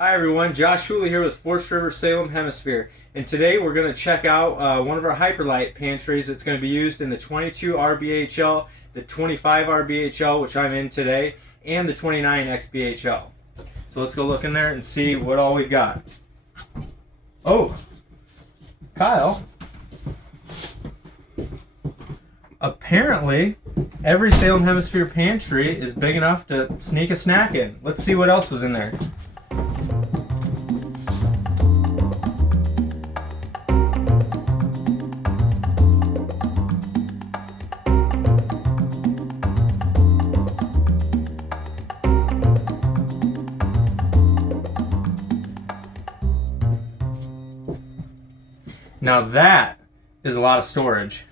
Hi everyone, Josh Hooley here with Forest River Salem Hemisphere, and today we're going to check out one of our Hyper Lyte pantries that's going to be used in the 22 RBHL, the 25 RBHL, which I'm in today, and the 29 XBHL. So let's go look in there and see what all we've got. Oh, Kyle. Apparently, every Salem Hemisphere pantry is big enough to sneak a snack in. Let's see what else was in there. Now that is a lot of storage.